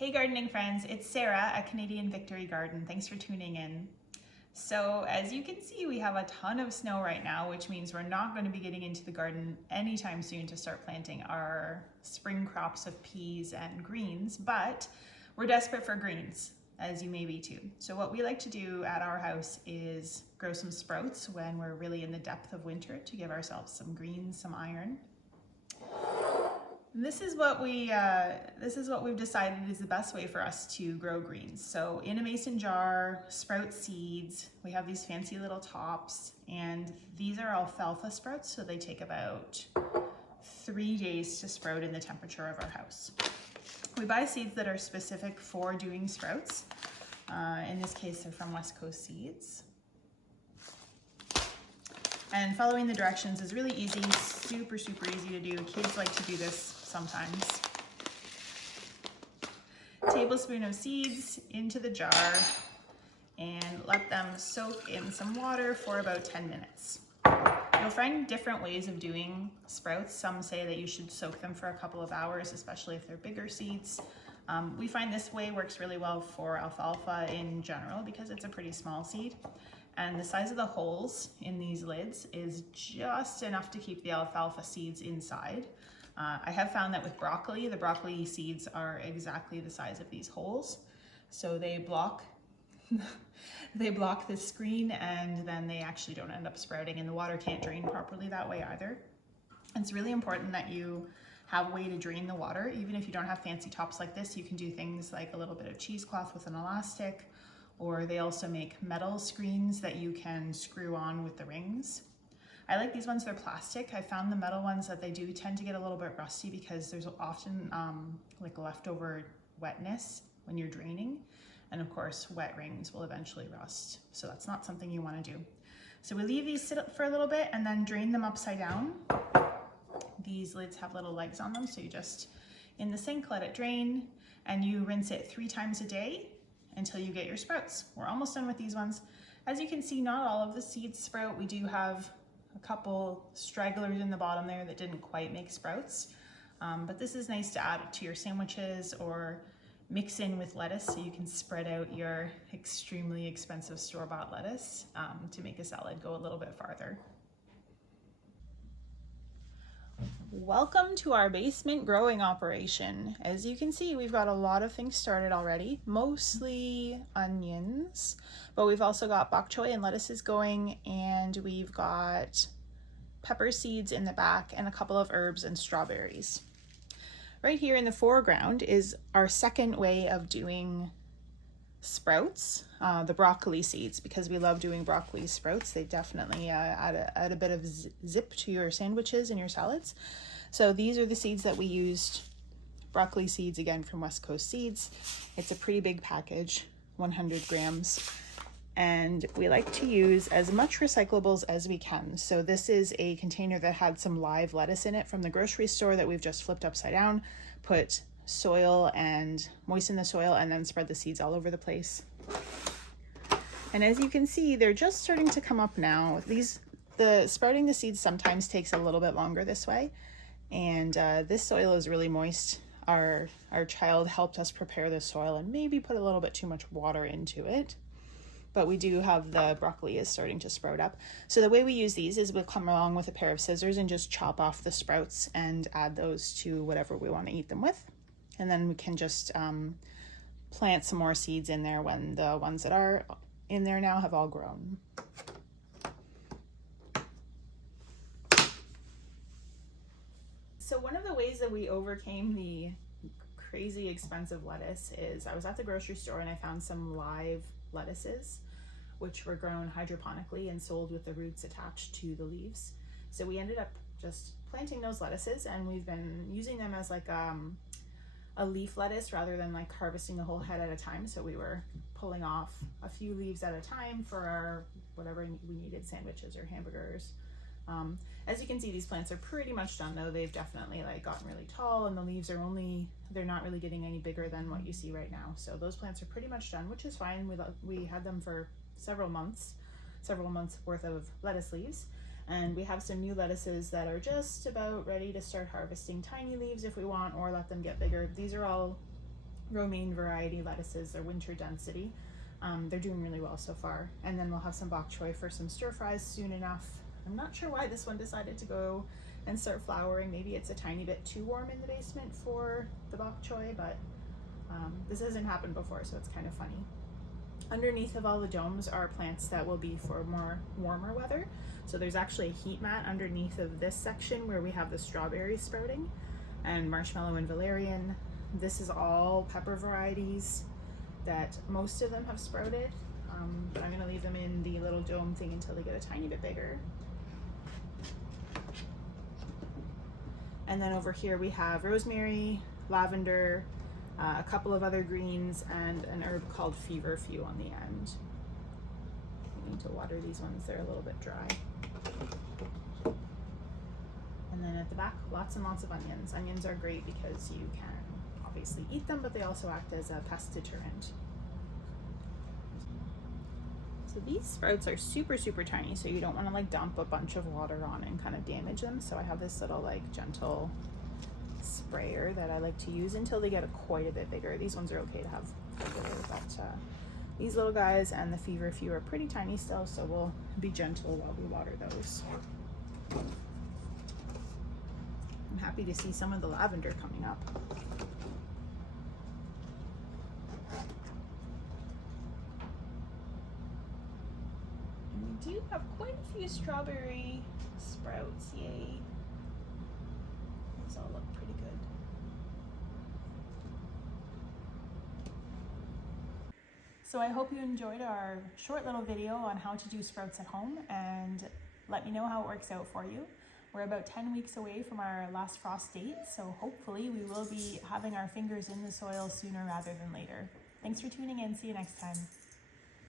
Hey gardening friends, it's Sarah at Canadian Victory Garden. Thanks for tuning in. So as you can see, we have a ton of snow right now, which means we're not going to be getting into the garden anytime soon to start planting our spring crops of peas and greens, but we're desperate for greens, as you may be too. So what we like to do at our house is grow some sprouts when we're really in the depth of winter to give ourselves some greens, some iron. This is what we've decided is the best way for us to grow greens. So in a mason jar, sprout seeds. We have these fancy little tops, and these are alfalfa sprouts, so they take about 3 days to sprout in the temperature of our house. We buy seeds that are specific for doing sprouts. In this case, they're from West Coast Seeds. And following the directions is really easy, super easy to do. Kids like to do this sometimes. Tablespoon of seeds into the jar and let them soak in some water for about 10 minutes. You'll find different ways of doing sprouts. Some say that you should soak them for a couple of hours, especially if they're bigger seeds. We find this way works really well for alfalfa in general because it's a pretty small seed. And the size of the holes in these lids is just enough to keep the alfalfa seeds inside. I have found that with broccoli, the broccoli seeds are exactly the size of these holes. So they block the screen, and then they actually don't end up sprouting, and the water can't drain properly that way either. It's really important that you have a way to drain the water. Even if you don't have fancy tops like this, you can do things like a little bit of cheesecloth with an elastic, or they also make metal screens that you can screw on with the rings. I like these ones, they're plastic. I found the metal ones that they do tend to get a little bit rusty because there's often like leftover wetness when you're draining. And of course, wet rings will eventually rust. So that's not something you want to do. So we leave these sit for a little bit and then drain them upside down. These lids have little legs on them, so you just, in the sink, let it drain, and you rinse it 3 times a day until you get your sprouts. We're almost done with these ones. As you can see, not all of the seeds sprout. We do have a couple stragglers in the bottom there that didn't quite make sprouts, but this is nice to add to your sandwiches or mix in with lettuce so you can spread out your extremely expensive store-bought lettuce to make a salad go a little bit farther. Welcome to our basement growing operation. As you can see, we've got a lot of things started already, mostly onions, but we've also got bok choy and lettuces going, and we've got pepper seeds in the back and a couple of herbs and strawberries. Right here in the foreground is our second way of doing sprouts, the broccoli seeds, because we love doing broccoli sprouts. They definitely add a bit of zip to your sandwiches and your salads. So these are the seeds that we used. Broccoli seeds, again, from West Coast Seeds. It's a pretty big package, 100 grams. And we like to use as much recyclables as we can. So this is a container that had some live lettuce in it from the grocery store that we've just flipped upside down, put soil and moisten the soil, and then spread the seeds all over the place. And as you can see, they're just starting to come up now. Sprouting the seeds sometimes takes a little bit longer this way, and this soil is really moist. Our child helped us prepare the soil and maybe put a little bit too much water into it, but we do have the broccoli is starting to sprout up. So the way we use these is we'll come along with a pair of scissors and just chop off the sprouts and add those to whatever we want to eat them with. And then we can just plant some more seeds in there when the ones that are in there now have all grown. So one of the ways that we overcame the crazy expensive lettuce is I was at the grocery store and I found some live lettuces, which were grown hydroponically and sold with the roots attached to the leaves. So we ended up just planting those lettuces, and we've been using them as like a leaf lettuce rather than like harvesting the whole head at a time. So we were pulling off a few leaves at a time for our whatever we needed, sandwiches or hamburgers. As you can see, these plants are pretty much done though. They've definitely like gotten really tall, and the leaves are they're not really getting any bigger than what you see right now. So those plants are pretty much done, which is fine. We had them for several months worth of lettuce leaves. And we have some new lettuces that are just about ready to start harvesting tiny leaves if we want, or let them get bigger. These are all romaine variety lettuces. They're winter density. They're doing really well so far. And then we'll have some bok choy for some stir fries soon enough. I'm not sure why this one decided to go and start flowering. Maybe it's a tiny bit too warm in the basement for the bok choy, but this hasn't happened before, so it's kind of funny. Underneath of all the domes are plants that will be for more warmer weather. So there's actually a heat mat underneath of this section where we have the strawberries sprouting and marshmallow and valerian. This is all pepper varieties that most of them have sprouted, but I'm gonna leave them in the little dome thing until they get a tiny bit bigger. And then over here we have rosemary, lavender, a couple of other greens, and an herb called feverfew on the end. We need to water these ones, they're a little bit dry. And then at the back, lots and lots of onions. Onions are great because you can obviously eat them, but they also act as a pest deterrent. So these sprouts are super, super tiny, so you don't want to like dump a bunch of water on and kind of damage them. So I have this little like gentle sprayer that I like to use until they get quite a bit bigger. These ones are okay to have bigger, but these little guys and the feverfew are pretty tiny still, so we'll be gentle while we water those. I'm happy to see some of the lavender coming up. And we do have quite a few strawberry sprouts, yay. These all look pretty good. So I hope you enjoyed our short little video on how to do sprouts at home, and let me know how it works out for you. We're about 10 weeks away from our last frost date, so hopefully we will be having our fingers in the soil sooner rather than later. Thanks for tuning in. See you next time.